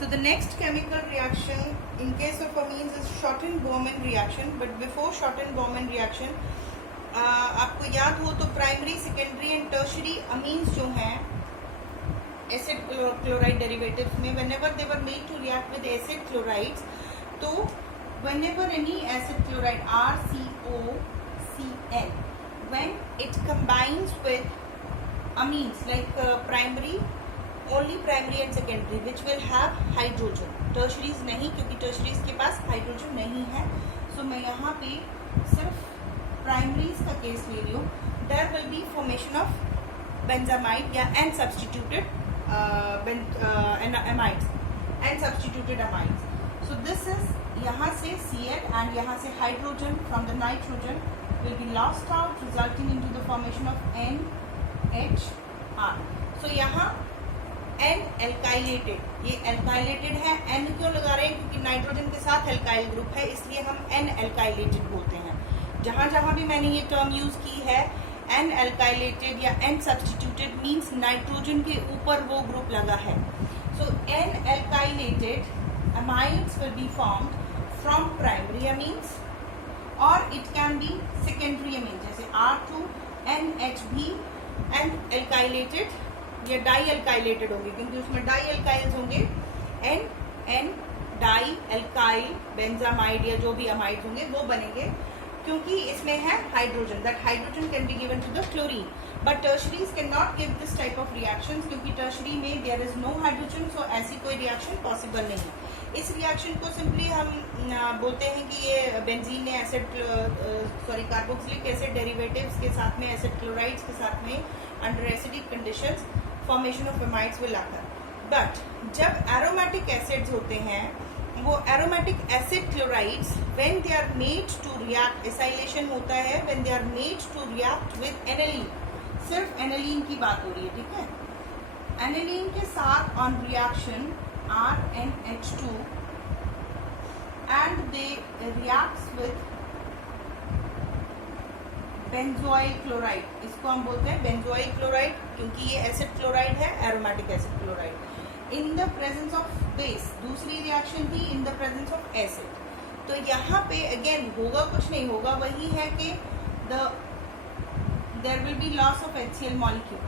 So the next chemical reaction in case of amines is Schotten-Bowman reaction. But before Schotten-Bowman reaction, आपको याद हो तो primary, secondary and tertiary amines जो हैं acid chloride derivatives में, whenever they were made to react with acid chlorides, तो whenever any acid chloride RCOCl, when it combines with amines like primary, only primary and secondary which will have hydrogen, tertiaries नहीं, क्योंकि tertiaries के पास hydrogen नहीं है. So मैं यहाँ पे सिर्फ प्राइमरीज का केस ले रही हूँ. There will be formation of benzamide या N substituted amides, N substituted amides. So this is यहाँ से Cl एंड यहाँ से hydrogen from the nitrogen will be lost out resulting into the formation of NHR. So यहाँ N एल्काइलेटेड, ये एल्काइलेटेड है. N क्यों लगा रहे हैं? क्योंकि नाइट्रोजन के साथ एल्काइल ग्रुप है, इसलिए हम एन एल्काइलेटेड बोलते हैं. जहां जहां भी मैंने ये टर्म यूज की है, एन एल्काइलेटेड या एन सब्सटीट्यूटेड मींस नाइट्रोजन के ऊपर वो ग्रुप लगा है. So N alkylated amides will be formed from primary amines और it can be secondary amine, जैसे R2NH भी एन एल्काइलेटेड या डाई एल्काइलेटेड होंगे, क्योंकि उसमें डाई एल्काइल्स होंगे. एन डाई एल्काइल बेंजामाइड या जो भी अमाइड्स होंगे वो बनेंगे, क्योंकि इसमें है hydrogen. That hydrogen can be given to the chlorine. But tertiaries can not give this type of reactions, क्योंकि टर्शरी में there is no hydrogen. So ऐसी कोई रिएक्शन पॉसिबल नहीं. इस रिएक्शन को सिंपली हम बोलते हैं कि ये बेंजीन ने एसिड कार्बोक्सिलिक एसिड डेरिवेटिव्स के साथ में एसिड क्लोराइड्स के साथ में under acidic conditions formation of amides will आकर. बट जब एरोमेटिक एसिड्स होते हैं, वो aromatic acid chlorides when they are made to react, acylation होता है when they are made to react with aniline. सिर्फ एनिलीन की बात हो रही है, ठीक है. एनिलीन के साथ on reaction RNH2 and they reacts with benzoyl chloride. इसको हम बोलते हैं बेंजोइल क्लोराइड, क्योंकि ये एसिड क्लोराइड है, aromatic acid chloride. In the presence of base, दूसरी रिएक्शन थी इन द प्रेजेंस ऑफ एसिड. तो यहाँ पे अगेन होगा कुछ नहीं होगा, वही है कि there will be loss of HCl molecule.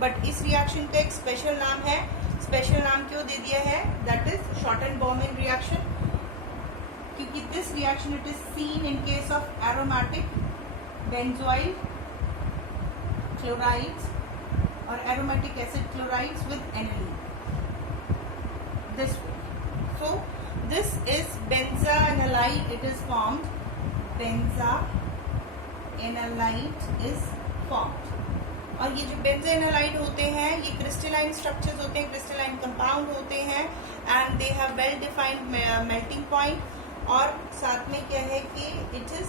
But इस रिएक्शन का एक स्पेशल नाम है. स्पेशल नाम क्यों दे दिया है? दैट इज शॉर्टन-बॉर्मन रिएक्शन, क्योंकि this reaction it is seen in case of aromatic benzoyl chlorides और aromatic acid chlorides with aniline. This way. So this is benzoanilide. It is formed. Benzoanilide is formed. और ये जो benzoanilide होते हैं, ये crystalline structures होते हैं, crystalline compound होते हैं, and they have well defined melting point. और साथ में क्या है कि it is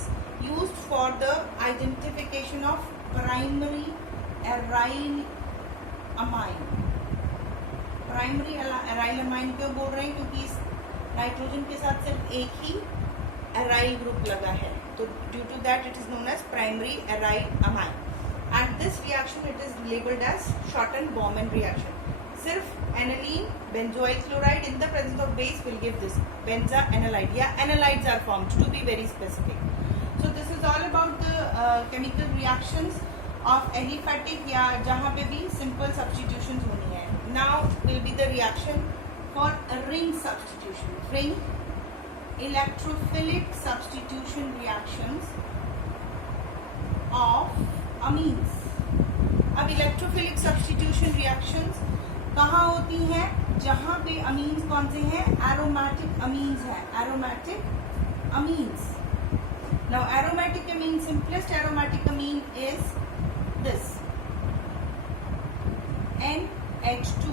used for the identification of primary aryl amine. Primary aryl amine क्यों बोल रहे हैं? क्योंकि इस नाइट्रोजन के साथ सिर्फ एक ही एराइल ग्रुप लगा है, तो due to that it is known as primary aryl amine. And this reaction it is labelled as Schotten Baumann reaction. सिर्फ aniline benzoyl chloride in the presence of base will give this benzanilide या anilides are formed, to be very specific. So this is all about the chemical reactions of aliphatic या जहाँ पे भी simple substitutions होनी है. Now will be the reaction for a ring substitution. Ring electrophilic substitution reactions of amines. अब electrophilic substitution reactions कहाँ होती हैं? जहाँ पे amines कौन से हैं? aromatic amines हैं. aromatic amines. Now aromatic amine, simplest aromatic amine is this NH2.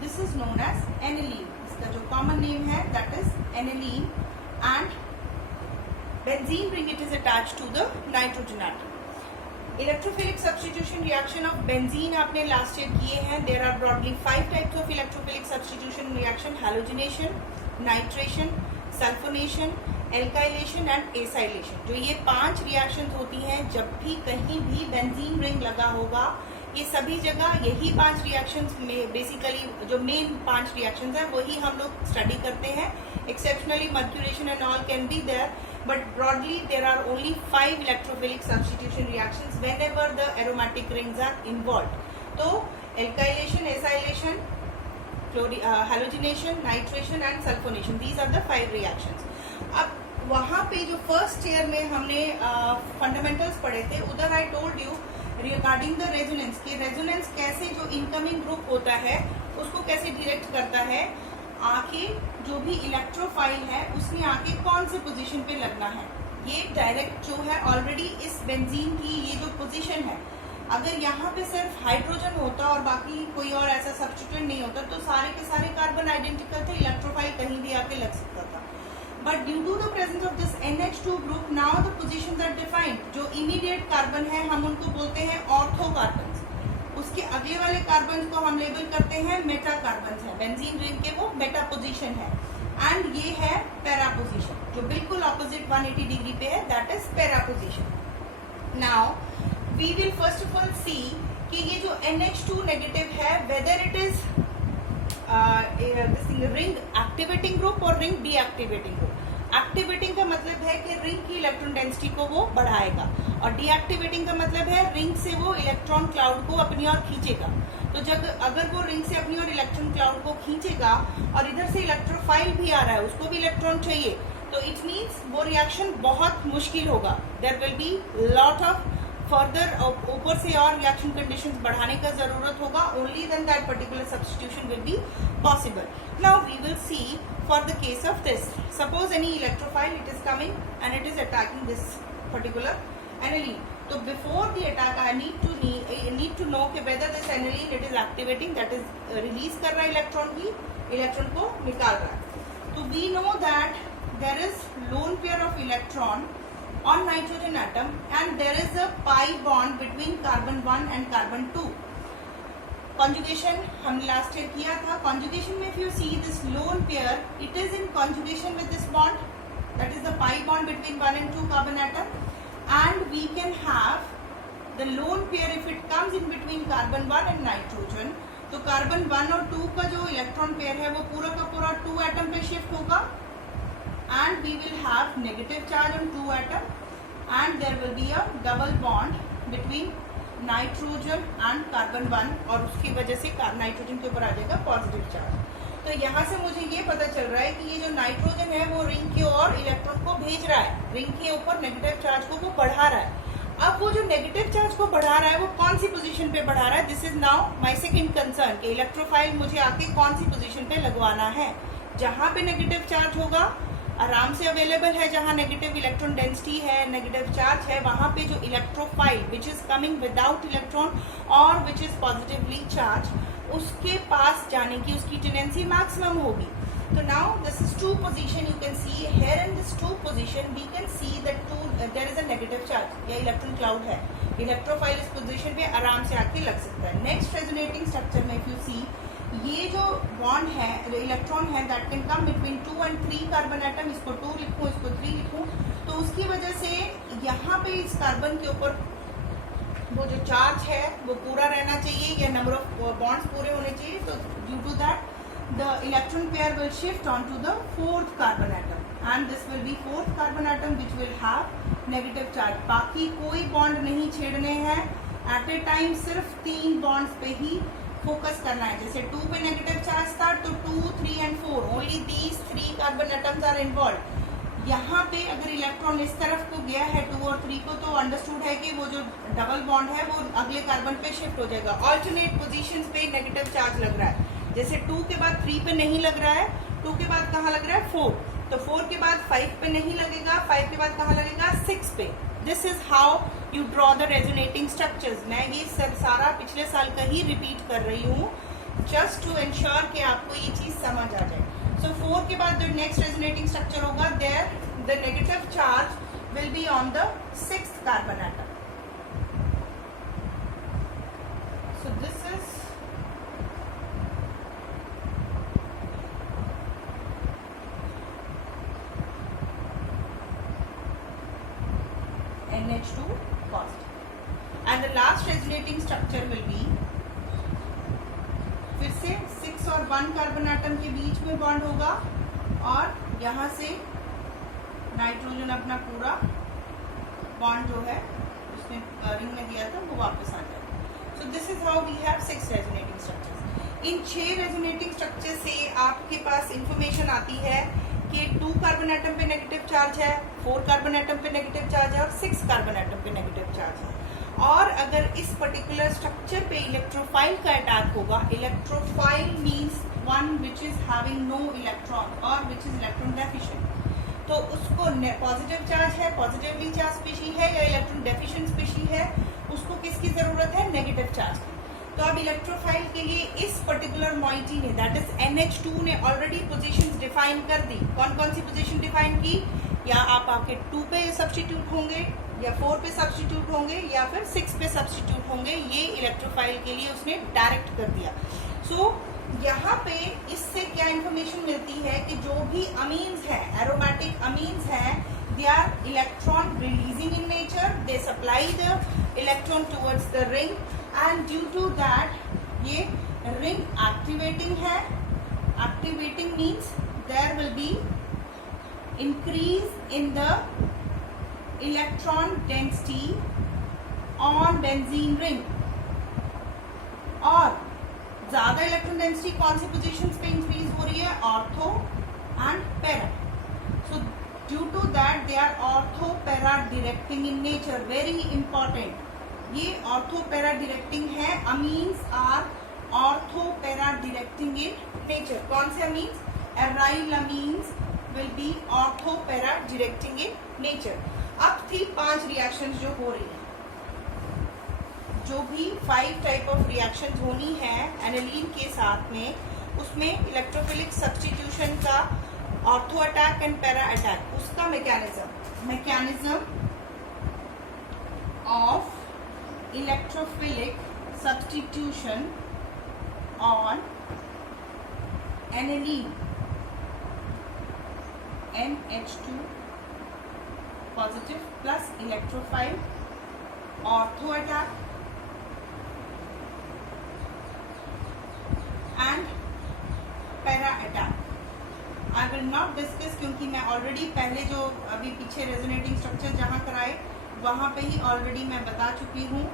This is known as aniline. इसका जो common name है that is aniline, and benzene ring it is attached to the nitrogen atom. Electrophilic substitution reaction of benzene आपने last year किए हैं. There are broadly 5 types of electrophilic substitution reaction: halogenation, nitration, sulfonation, alkylation and acylation. जो ये 5 reactions होती हैं, जब भी कहीं भी benzene ring लगा होगा ये सभी जगह यही 5 रिएक्शंस में बेसिकली जो मेन 5 रिएक्शंस हैं वही हम लोग स्टडी करते हैं. Exceptionally mercuration and all can be there, but broadly there are only 5 electrophilic substitution reactions whenever the aromatic rings are involved. तो alkylation, acylation, halogenation, nitration and sulfonation, these are the 5 reactions. अब वहाँ पे जो first year में हमने fundamentals पढ़े थे, उधर I told you regarding the resonance कि रेजोनेंस कैसे जो इनकमिंग ग्रुप होता है उसको कैसे डायरेक्ट करता है, आके जो भी इलेक्ट्रोफाइल है उसने आके कौन से पोजीशन पे लगना है. ये डायरेक्ट जो है ऑलरेडी इस बेंजीन की ये जो पोजीशन है, अगर यहाँ पे सिर्फ हाइड्रोजन होता और बाकी कोई और ऐसा सब्स्टिट्यूएंट नहीं होता तो सारे के सारे कार्बन आइडेंटिकल थे, इलेक्ट्रोफाइल कहीं भी आके लग सकता था. But due to the presence of this NH2 group now the positions are defined. जो इमीडिएट कार्बन है हम उनको बोलते हैं ऑर्थो कार्बन, उसके अगले वाले कार्बन को हम लेबल करते हैं मेटा कार्बन है. बेंजीन रिंग के वो मेटा पोजीशन है एंड ये है पैरा पोजीशन जो बिल्कुल ऑपोजिट 180 डिग्री पे है, that is para position. Now we will first of all see कि ये जो NH2 नेगेटिव है whether it is ring activating group और रिंग डीएक्टिवेटिंग ग्रुप. एक्टिवेटिंग का मतलब है कि रिंग की इलेक्ट्रॉन डेंसिटी को वो बढ़ाएगा और डीएक्टिवेटिंग का मतलब है रिंग से वो इलेक्ट्रॉन क्लाउड को अपनी ओर खींचेगा. तो जब अगर वो रिंग से अपनी ओर इलेक्ट्रॉन क्लाउड को खींचेगा और इधर से इलेक्ट्रोफाइल भी आ रहा है, उसको भी इलेक्ट्रॉन चाहिए, तो इट मीन्स वो रिएक्शन बहुत मुश्किल होगा. There will be lot of further ऊपर से और रिएक्शन कंडीशंस बढ़ाने का जरूरत होगा. Only then that particular substitution will be possible. Now we will see for the case of this. Suppose any electrophile it is coming and it is attacking this particular aniline. So before the attack I need to know कि whether this aniline it is activating, that is release कर रहा है electron को निकाल रहा है. तो we know that there is lone pair of electron on nitrogen atom and there is a pi bond between carbon 1 and carbon 2. Conjugation हमने last year किया था. Conjugation में if you see this lone pair, it is in conjugation with this bond, that is the pi bond between 1 and 2 carbon atom, and we can have the lone pair if it comes in between carbon 1 and nitrogen. तो carbon 1 और 2 का जो electron pair है वो पूरा का पूरा 2 atom पे शिफ्ट होगा and we will have negative charge on 2 atom and there will be a double bond between nitrogen and carbon 1 और उसकी वजह से नाइट्रोजन के ऊपर आ जाएगा पॉजिटिव चार्ज. तो यहाँ से मुझे ये पता चल रहा है कि ये जो नाइट्रोजन है वो रिंग की ओर इलेक्ट्रॉन को भेज रहा है, रिंग के ऊपर नेगेटिव चार्ज को वो बढ़ा रहा है. अब वो जो नेगेटिव चार्ज को बढ़ा रहा है वो कौन सी पोजीशन पे बढ़ा रहा है, this is now my second concern कि इलेक्ट्रोफाइल मुझे आके कौन सी पोजीशन पे लगवाना है. जहाँ पे नेगेटिव चार्ज होगा आराम से अवेलेबल है, जहाँ नेगेटिव इलेक्ट्रॉन डेंसिटी है, नेगेटिव चार्ज है, वहाँ पे जो electrophile which is coming without electron और विच इज पॉजिटिवली चार्ज, उसके पास जाने की उसकी टेंडेंसी मैक्सिमम होगी. तो now this is 2 position, you can see here in this 2 position we can see that there is a negative charge या electron cloud है. Electrophile इस पोजीशन पे आराम से आके लग सकता है. नेक्स्ट रेजोनेटिंग स्ट्रक्चर में इफ यू सी ये जो बॉन्ड है इलेक्ट्रॉन है that can come between 2 and 3 carbon atom. इसको 2 लिखूं, इसको 3 लिखूं, तो उसकी वजह से यहाँ पे इस कार्बन के ऊपर वो जो चार्ज है वो पूरा रहना चाहिए या नंबर ऑफ बॉन्ड्स पूरे होने चाहिए. तो due to that the electron pair will shift on to the 4th carbon atom and this will be 4th carbon atom which will have negative charge. बाकी कोई बॉन्ड नहीं छेड़ने हैं. एट ए time सिर्फ 3 बॉन्ड्स पे ही फोकस करना है. जैसे 2 पे नेगेटिव चार्ज था तो 2, 3 and 4 only these 3 carbon atoms are involve. यहाँ पे अगर इलेक्ट्रॉन इस तरफ को गया है 2 और 3 को, तो अंडरस्टूड है कि वो जो डबल बॉन्ड है वो अगले कार्बन पे शिफ्ट हो जाएगा. ऑल्टरनेट पोजीशंस पे नेगेटिव चार्ज लग रहा है. जैसे 2 के बाद 3 पे नहीं लग रहा है, 2 के बाद कहाँ लग रहा है 4, तो 4 के बाद 5 पे नहीं लगेगा, 5 के बाद कहाँ लगेगा 6 पे. This is how you draw the resonating structures. मैं ये सब सारा पिछले साल का ही रिपीट कर रही हूँ जस्ट टू इंश्योर कि आपको ये चीज समझ आ जाए. सो 4 के बाद जो नेक्स्ट रेजोनेटिंग स्ट्रक्चर होगा there the negative charge will be on the 6th carbon atom. So this is NH2 positive. And the last resonating structure will be, फिर से 6 और 1 कार्बन एटम के बीच में बॉन्ड होगा और यहाँ से नाइट्रोजन अपना पूरा बॉन्ड जो है उसने रिंग में दिया था वो वापस आ जाएगा। So this is how we have 6 resonating structures. इन 6 रेजोनेटिंग स्ट्रक्चर से आपके पास इंफॉर्मेशन आती है कि 2 कार्बन एटम पे नेगेटिव चार्ज है, 4 कार्बन एटम पे नेगेटिव चार्ज है और 6 कार्बन एटम पे नेगेटिव चार्ज है। और अगर इस पर्टिकुलर स्ट्रक्चर पे इलेक्ट्रोफाइल का अटैक होगा, electrophile means one which is having no electron और विच इज इलेक्ट्रॉन डेफिशिएंट, तो उसको पॉजिटिव चार्ज है, पॉजिटिवली चार्ज स्पीशी है या इलेक्ट्रॉन डेफिशिएंट स्पीशी है, उसको किसकी जरूरत है, नेगेटिव चार्ज की। तो अब इलेक्ट्रोफाइल के लिए इस पर्टिकुलर मॉइटी ने दैट इज NH2 ने ऑलरेडी पोजीशंस डिफाइन कर दी। कौन कौन सी पोजीशन डिफाइन की, या आप आपके 2 पे सब्स्टिट्यूट होंगे या 4 पे सब्स्टिट्यूट होंगे या फिर 6 पे सब्स्टिट्यूट होंगे, ये इलेक्ट्रोफाइल के लिए उसने डायरेक्ट कर दिया। सो यहाँ पे इससे क्या इंफॉर्मेशन मिलती है कि जो भी अमीन्स है, एरोमेटिक अमीन्स हैं, they are electron releasing in nature, they supply the electron towards the ring and due to that ये रिंग एक्टिवेटिंग है। Activating means there will be increase in the electron density on benzene ring. और ज्यादा electron density कौन सी positions पे increase हो रही है, ortho and para. So due to that they are ortho para directing in nature, very important. ये ortho para directing है, amines are ortho para directing in nature. कौन से amines, aryl amines will be ortho para directing in nature. अब थी 5 reactions जो हो रही है, जो भी 5 टाइप ऑफ रिएक्शंस होनी है एनालीन के साथ में, उसमें इलेक्ट्रोफिलिक सब्स्टिट्यूशन का ortho attack and para attack, उसका mechanism of electrophilic substitution on aniline NH2 positive plus electrophile, ortho attack and para attack. I will not discuss, क्योंकि मैं ऑलरेडी पहले जो अभी पीछे रेजोनेटिंग स्ट्रक्चर जहाँ कराए वहाँ पे ही ऑलरेडी मैं बता चुकी हूँ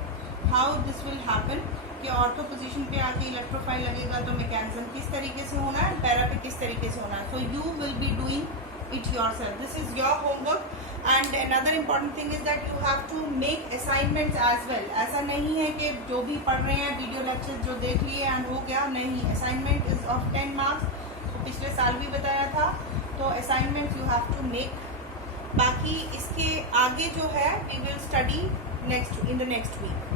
हाउ दिस विल हैपन, कि ऑर्थो पोजीशन पे आके इलेक्ट्रोफाइल लगेगा तो मैकेनिज्म किस तरीके से होना है, पैरा पे किस तरीके से होना है। So you will be doing it yourself, this is your homework. And another important thing is that you have to make assignments as well. ऐसा नहीं है कि जो भी पढ़ रहे हैं वीडियो लेक्चर जो देख लिए एंड हो गया, नहीं, असाइनमेंट इज ऑफ 10 मार्क्स। तो पिछले साल भी बताया था, तो assignment you have to make. बाकी इसके आगे जो है we will study in the next week.